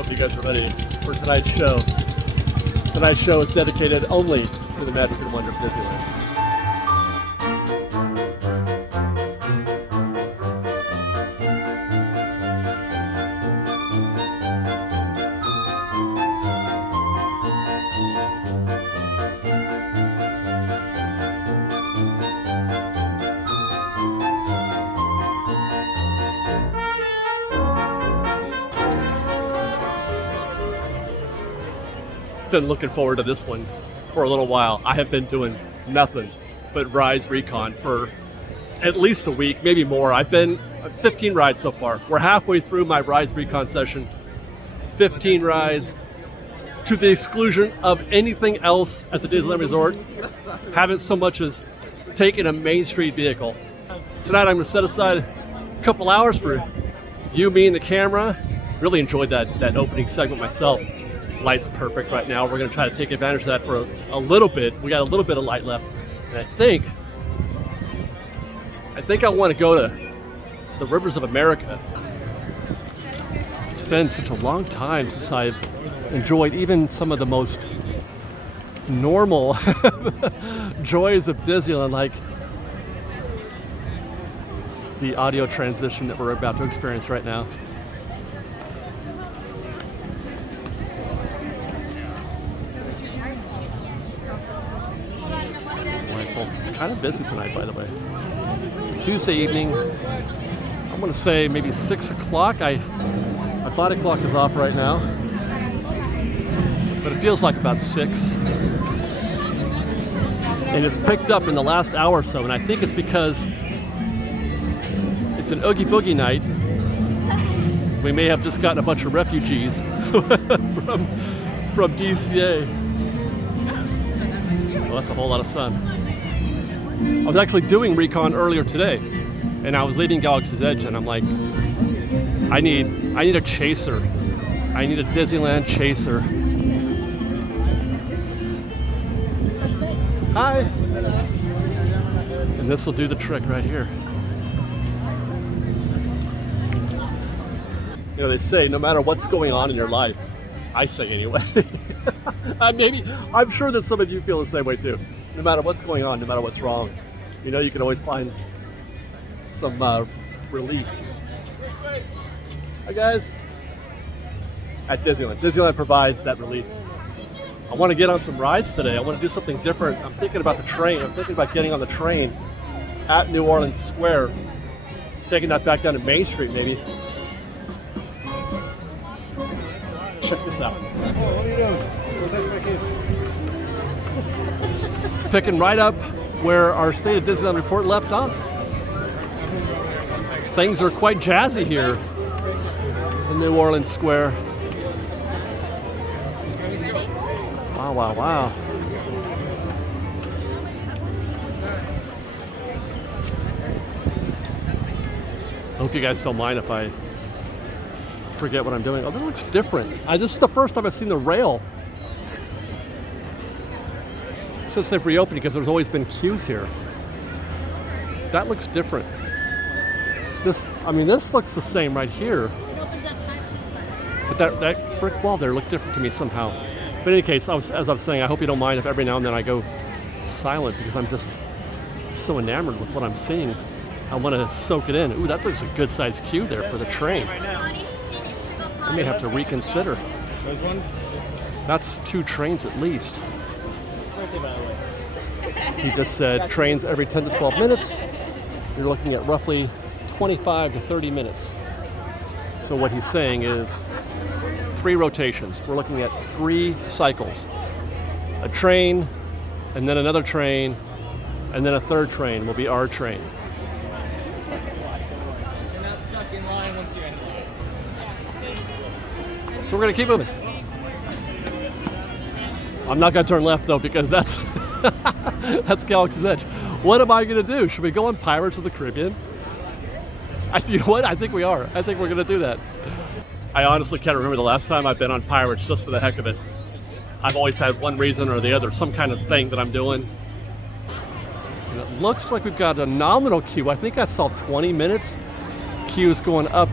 Hope you guys are ready for tonight's show. Tonight's show is dedicated only to the magic and wonder of Disneyland. Been looking forward to this one for a little while. I have been doing nothing but rides recon for at least a week, maybe more. I've been 15 rides so far. We're halfway through my rides recon session. 15 rides to the exclusion of anything else at the Disneyland Resort. Haven't so much as taken a Main Street vehicle. Tonight I'm going to set aside a couple hours for you, me, and the camera. Really enjoyed that opening segment myself. Light's perfect right now. We're going to try to take advantage of that for a little bit. We got a little bit of light left. And I think I want to go to the rivers of America. It's been such a long time since I've enjoyed even some of the most normal joys of Disneyland, like the audio transition that we're about to experience right now. It's kind of busy tonight, by the way. It's a Tuesday evening. I'm going to say maybe 6 o'clock. My body clock is off right now, but it feels like about 6. And it's picked up in the last hour or so, and I think it's because it's an Oogie Boogie night. We may have just gotten a bunch of refugees from DCA. Well, that's a whole lot of sun. I was actually doing recon earlier today, and I was leaving Galaxy's Edge, and I'm like, I need a chaser. I need a Disneyland chaser. Hi. And this will do the trick right here. You know, they say no matter what's going on in your life, I say anyway. I'm sure that some of you feel the same way too. No matter what's going on, no matter what's wrong, you know you can always find some relief. Hi guys. At Disneyland. Disneyland provides that relief. I want to get on some rides today. I want to do something different. I'm thinking about the train. I'm thinking about getting on the train at New Orleans Square, taking that back down to Main Street maybe. Check this out. What are you doing? Picking right up where our State of Disneyland report left off. Things are quite jazzy here in New Orleans Square. Wow, wow, wow. I hope you guys don't mind if I forget what I'm doing. Oh, that looks different. This is the first time I've seen the rail since they've reopened, because there's always been queues here. That looks different. This looks the same right here. But that brick wall there looked different to me somehow. But in any case, as I was saying, I hope you don't mind if every now and then I go silent, because I'm just so enamored with what I'm seeing. I want to soak it in. Ooh, that looks a good sized queue there for the train. I may have to reconsider. That's 2 trains at least. He just said trains every 10 to 12 minutes. You're looking at roughly 25 to 30 minutes. So what he's saying is 3 rotations. We're looking at 3 cycles. A train, and then another train, and then a third train will be our train. You're not stuck in line once you're in line. So we're going to keep moving. I'm not going to turn left though, because that's that's Galaxy's Edge. What am I going to do? Should we go on Pirates of the Caribbean? You know what? I think we are. I think we're going to do that. I honestly can't remember the last time I've been on Pirates just for the heck of it. I've always had one reason or the other, some kind of thing that I'm doing. And it looks like we've got a nominal queue. I think I saw 20 minutes queues going up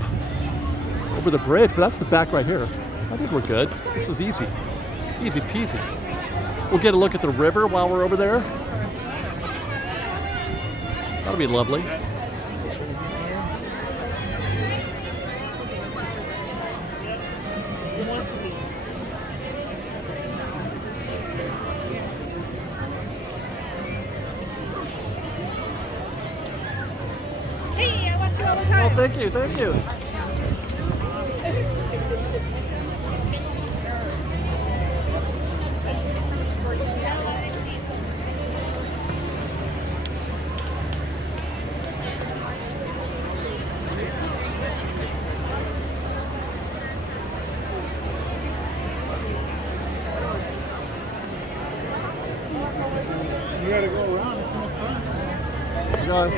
over the bridge, but that's the back right here. I think we're good. This was easy. Easy peasy. We'll get a look at the river while we're over there. That'll be lovely. Hey, I watch you all the time. Oh, thank you, thank you. You gotta go around. It's no fun. Go.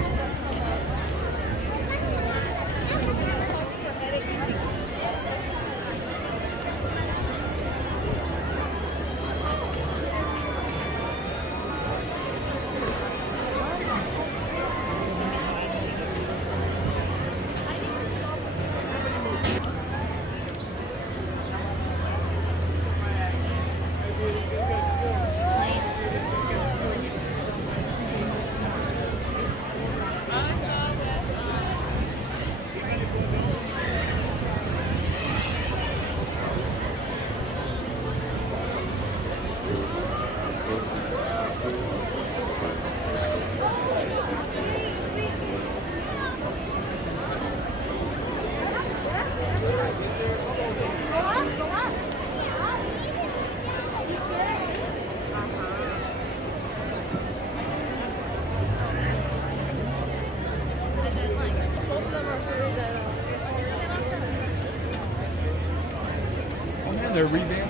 They're revamping.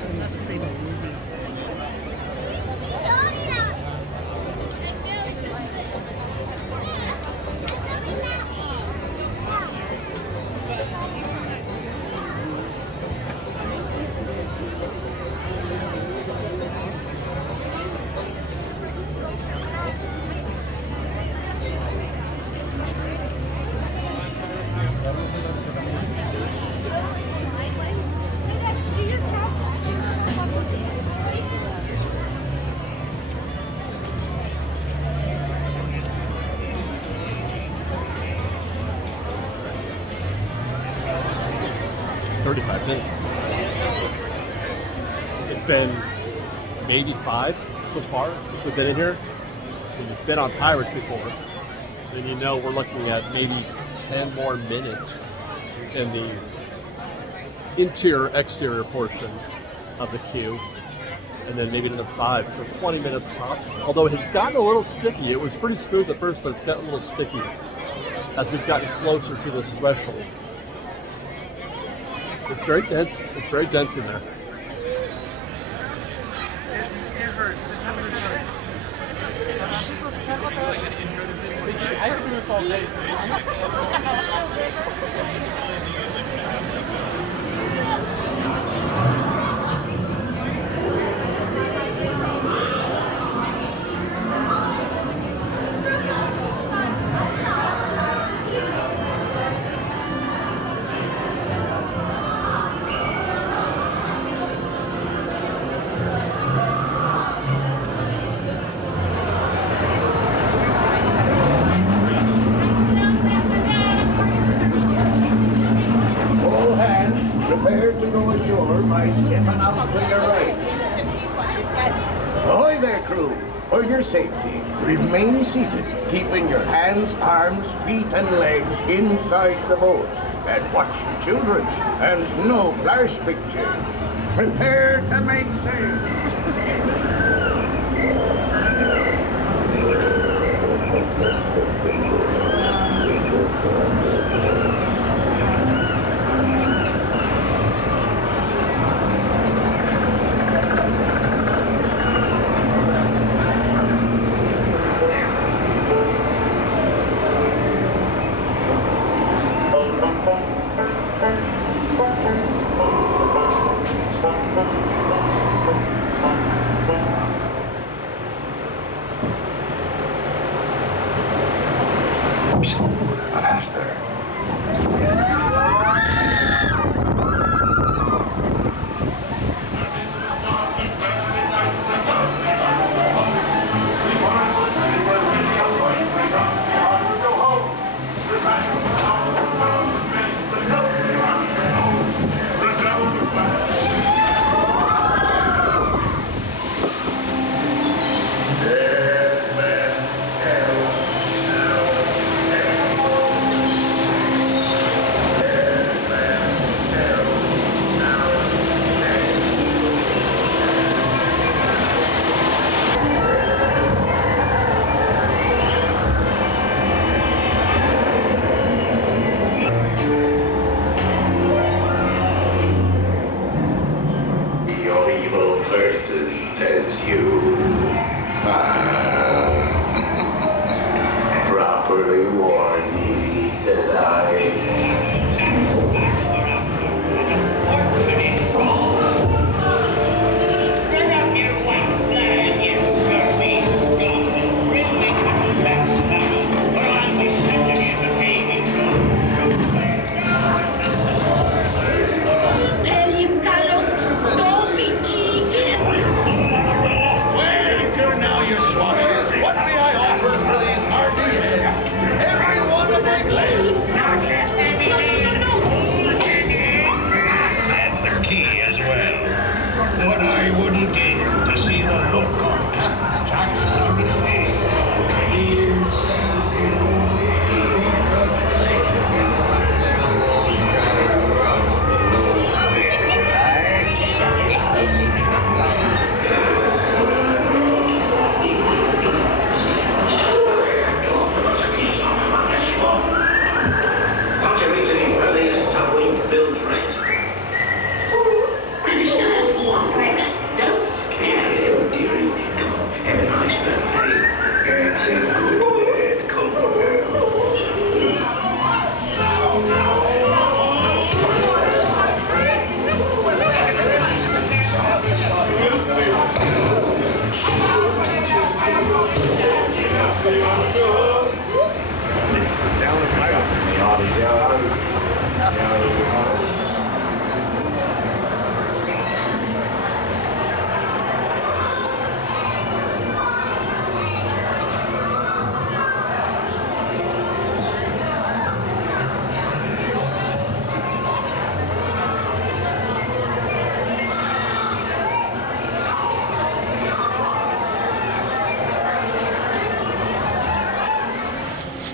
It's been maybe 5 so far since we've been in here. And we've been on Pirates before. Then you know we're looking at maybe 10 more minutes in the exterior portion of the queue. And then maybe another 5, so 20 minutes tops. Although it's gotten a little sticky. It was pretty smooth at first, but it's gotten a little sticky as we've gotten closer to this threshold. It's very dense. It's very dense in there. I could do this all day. Prepare to go ashore by stepping out to your right. Ahoy there, crew! For your safety, remain seated, keeping your hands, arms, feet, and legs inside the boat. And watch your children, and no flash pictures. Prepare to make sail.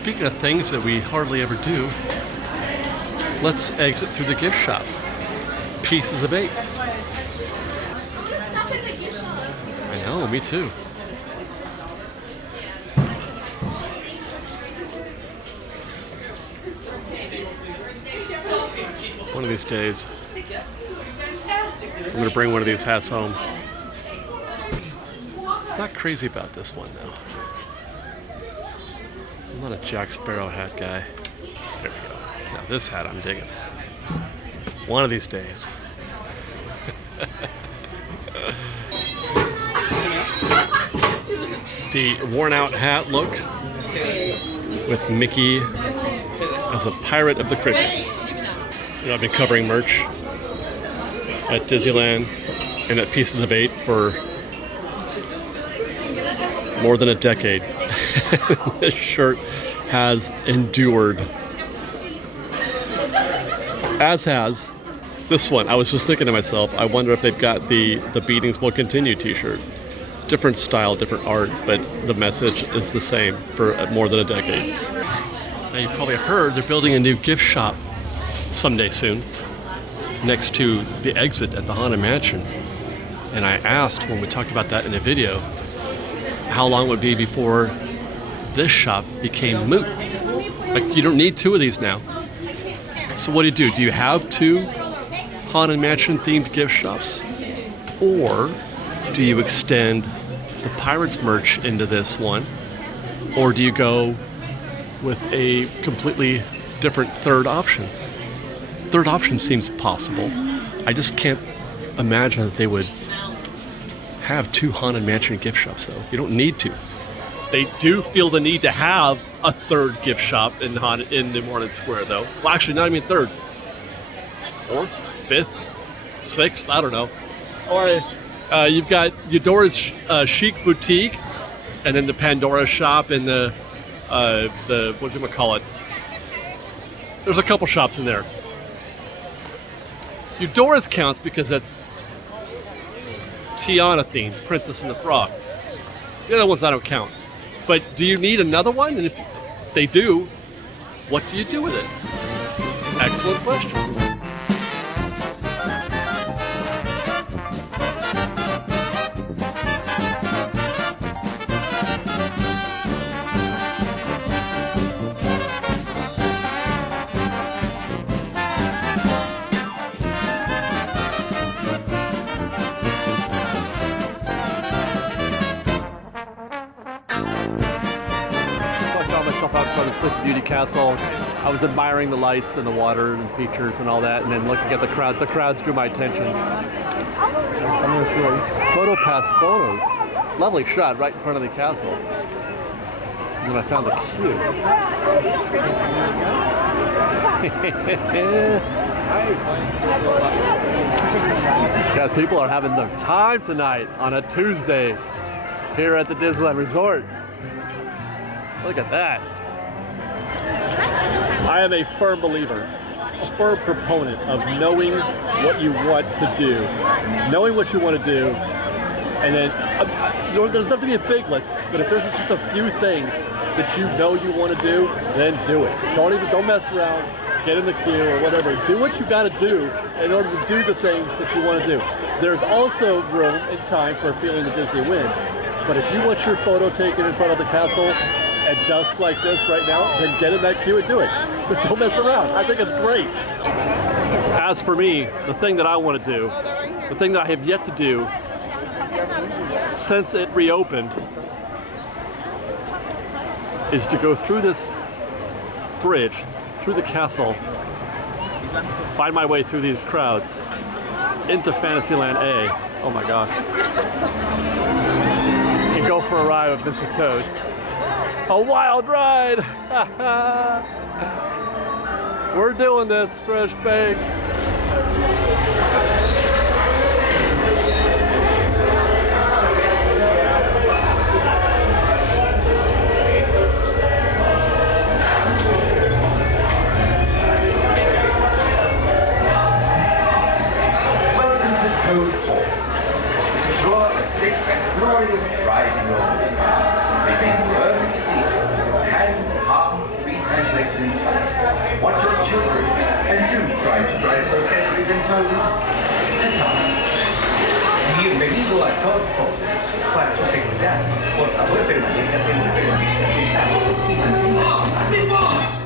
speaking of things that we hardly ever do, let's exit through the gift shop. Pieces of 8. I know, me too. One of these days, I'm going to bring one of these hats home. Not crazy about this one though. I'm not a Jack Sparrow hat guy. There we go. Now this hat I'm digging. One of these days. The worn out hat look with Mickey as a pirate of the Caribbean. You know, I've been covering merch at Disneyland and at Pieces of 8 for more than a decade. This shirt has endured. As has this one. I was just thinking to myself, I wonder if they've got the Beatings Will Continue t-shirt. Different style, different art, but the message is the same for more than a decade. Now you've probably heard they're building a new gift shop someday soon next to the exit at the Haunted Mansion. And I asked when we talked about that in a video how long it would be before this shop became moot. Like, you don't need 2 of these now. So what do? Do you have 2 Haunted Mansion themed gift shops? Or do you extend the Pirates merch into this one? Or do you go with a completely different third option? Third option seems possible. I just can't imagine that they would have 2 Haunted Mansion gift shops though. You don't need to. They do feel the need to have a third gift shop in the Morrison Square though. Well, actually not even third. 4th, 5th, 6th, I don't know. Or you've got Eudora's Chic Boutique, and then the Pandora shop and the what do you call it? There's a couple shops in there. Eudora's counts because that's Tiana themed, Princess and the Frog. The other ones I don't count. But do you need another one? And if they do, what do you do with it? Excellent question. Outside of Sleeping Beauty Castle, I was admiring the lights and the water and features and all that, and then looking at the crowds. The crowds drew my attention. Photo pass photos. Lovely shot right in front of the castle. And then I found the queue. Guys, people are having their time tonight on a Tuesday here at the Disneyland Resort. Look at that. I am a firm believer, a firm proponent of knowing what you want to do. Knowing what you want to do, and then, there's not to be a big list, but if there's just a few things that you know you want to do, then do it. Don't mess around, get in the queue or whatever. Do what you got to do in order to do the things that you want to do. There's also room and time for a feeling that Disney wins. But if you want your photo taken in front of the castle at dusk like this right now, then get in that queue and do it. Just don't mess around. I think it's great. As for me, the thing that I want to do, the thing that I have yet to do since it reopened, is to go through this bridge, through the castle, find my way through these crowds, into Fantasyland A. Oh my gosh. And go for a ride with Mr. Toad. A wild ride! We're doing this, Fresh Bake. Welcome to Toad Hall. Ensure a safe and glorious driving over the car. Remain firmly seated with your hands, arms, and legs inside. Watch your children, and do try to drive more carefully than Toad. Ta-ta. Bienvenido a Gathercole. Para su seguridad, por favor permanezca sentado y mantenga. ¡Mi voz!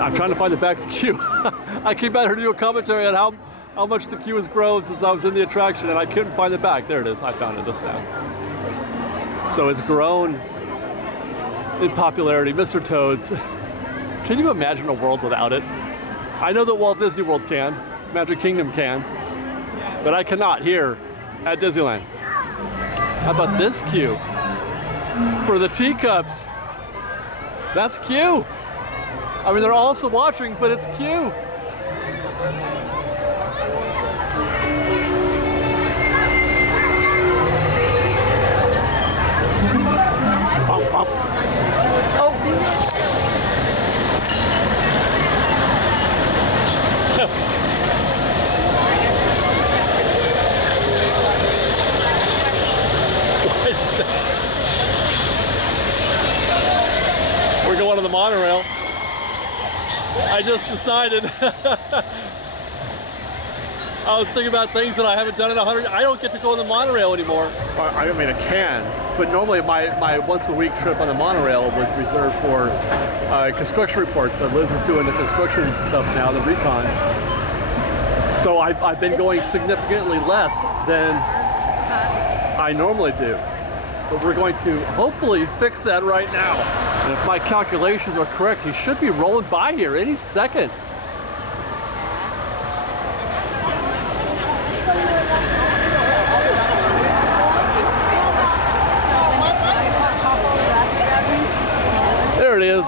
I'm trying to find the back of the queue. I came out here to do a commentary on how much the queue has grown since I was in the attraction, and I couldn't find the back. There it is. I found it just now. So it's grown in popularity. Mr. Toads. Can you imagine a world without it? I know that Walt Disney World can, Magic Kingdom can, but I cannot here at Disneyland. How about this queue for the teacups? That's cute. I mean, they're also watching, but it's cute. Bump, bump. Oh! We're going on the monorail. I just decided I was thinking about things that I haven't done in 100. I don't get to go on the monorail anymore. I mean, I can, but normally my once a week trip on the monorail was reserved for construction reports. But Liz is doing the construction stuff now, the recon. So I've been going significantly less than I normally do. But we're going to hopefully fix that right now. And if my calculations are correct, he should be rolling by here any second. There it is.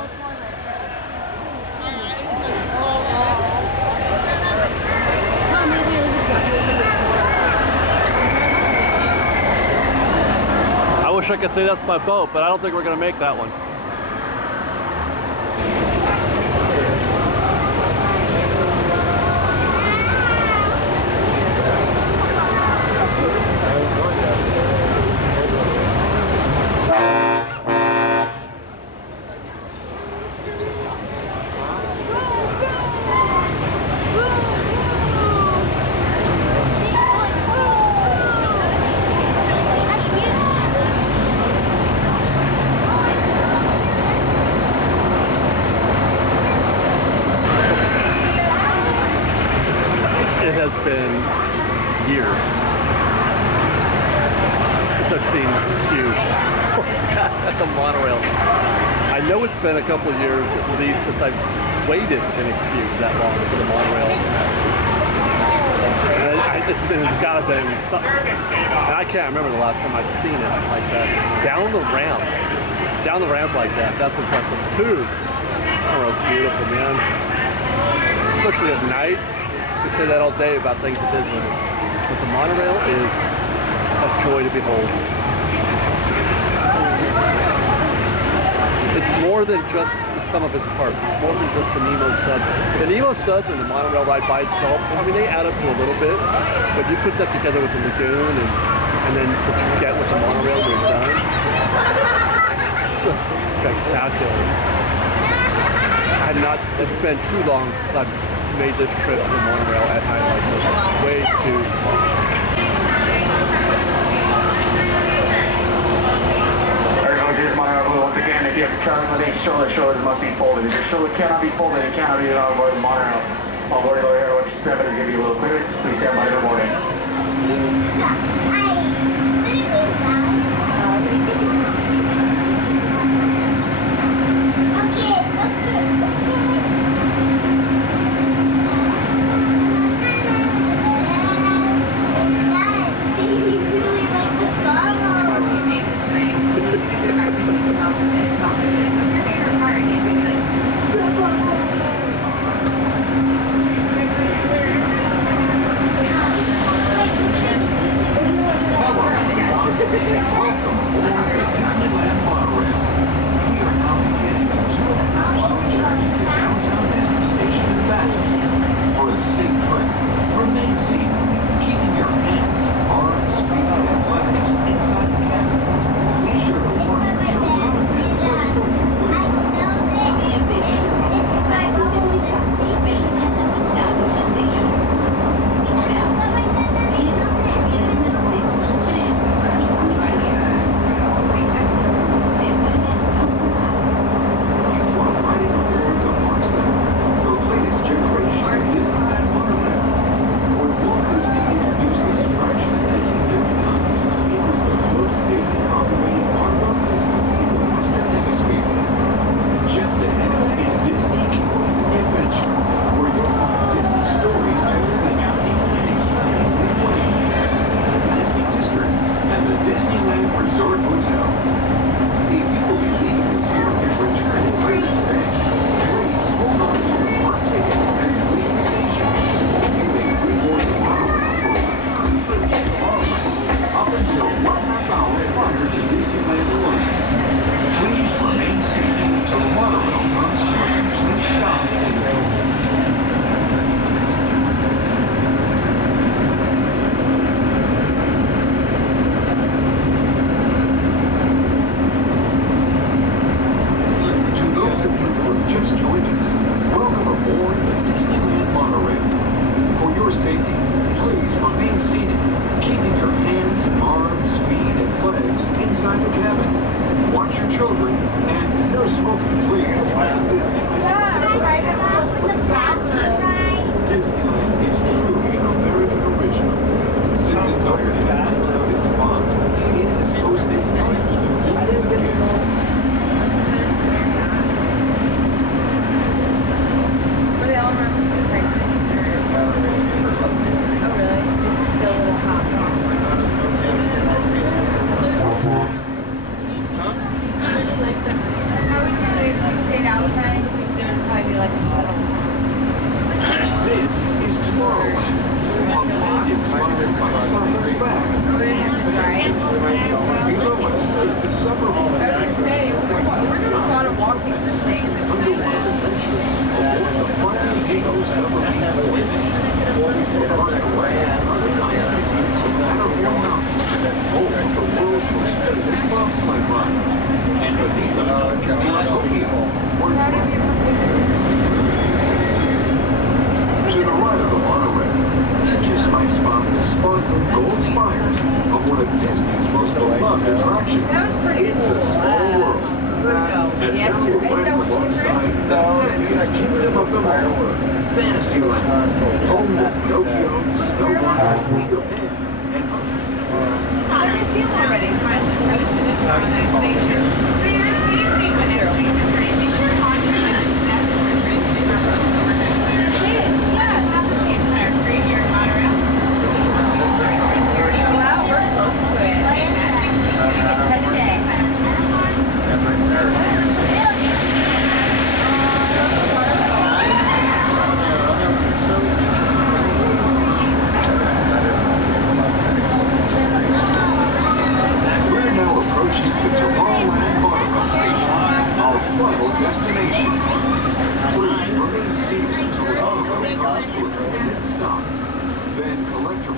I wish I could say that's my boat, but I don't think we're going to make that one. It has been years since I've seen Q at the monorail. I know it's been a couple of years at least since I've waited in a queue that long for the monorail. It's gotta be something. And I can't remember the last time I've seen it like that. Down the ramp like that. That's impressive too. Oh, it's beautiful, man. Especially at night. We say that all day about things at Disneyland. But the monorail is a joy to behold. It's more than just the sum of its parts. It's more than just the Nemo Suds. The Nemo Suds and the monorail ride by itself, I mean, they add up to a little bit, but you put that together with the lagoon and then what you get with the monorail when you're done, it's just spectacular. It's been too long since I've made this trip to the monorail at night like this. Way too long. Here's my once again, if you have traveling with a stroller, strollers must be folded. If your stroller cannot be folded, it cannot be on board the monorail. On board the air, which is 7 to give you a little clearance. Please stand by the morning. That's right there.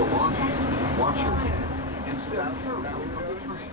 belongings. Watch your head and step carefully from the train.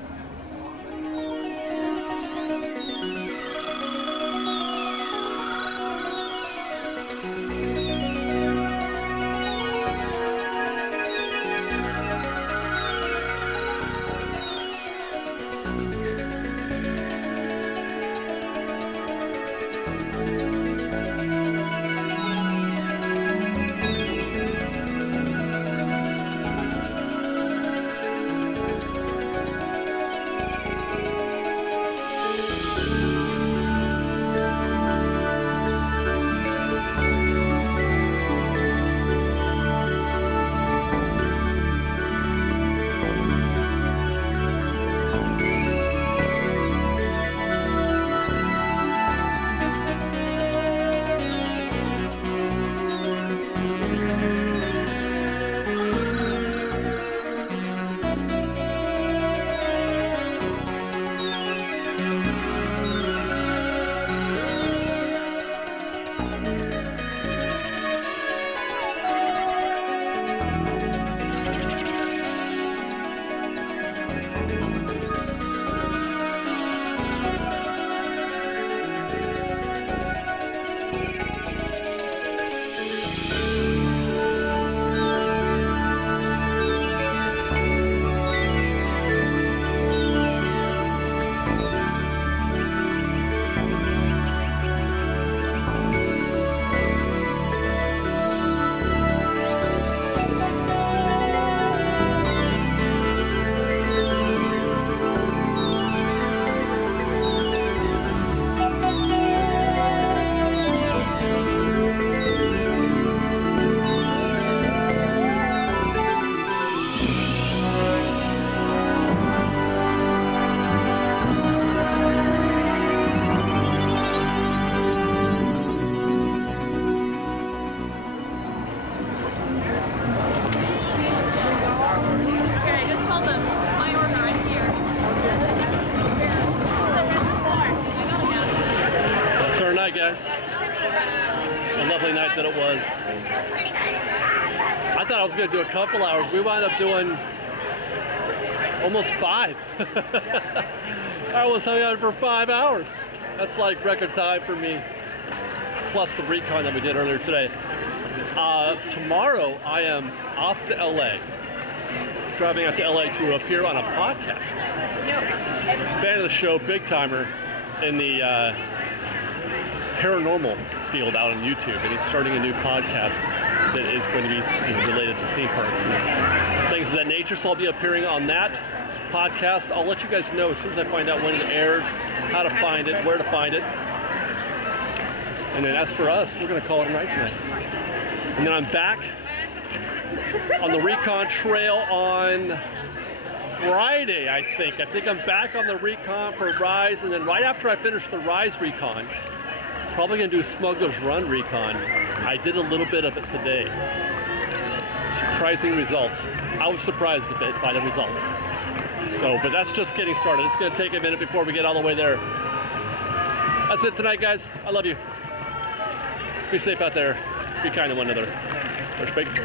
Night, guys. A lovely night that it was. I thought I was going to do a couple hours. We wound up doing almost 5. I was hung out for 5 hours. That's like record time for me, plus the recon that we did earlier today. Tomorrow I am off to LA. Driving out to LA to appear on a podcast. Fan of the show, big timer in the paranormal field out on YouTube, and he's starting a new podcast that is going to be related to theme parks and things of that nature. So I'll be appearing on that podcast. I'll let you guys know as soon as I find out when it airs, how to find it, where to find it. And then as for us, we're going to call it a night tonight. And then I'm back on the recon trail on Friday, I think. I think I'm back on the recon for Rise, and then right after I finish the Rise recon, probably gonna do Smuggler's Run recon. I did a little bit of it today. Surprising results. I was surprised a bit by the results. So, but that's just getting started. It's gonna take a minute before we get all the way there. That's it tonight, guys. I love you. Be safe out there. Be kind to one another. Respect.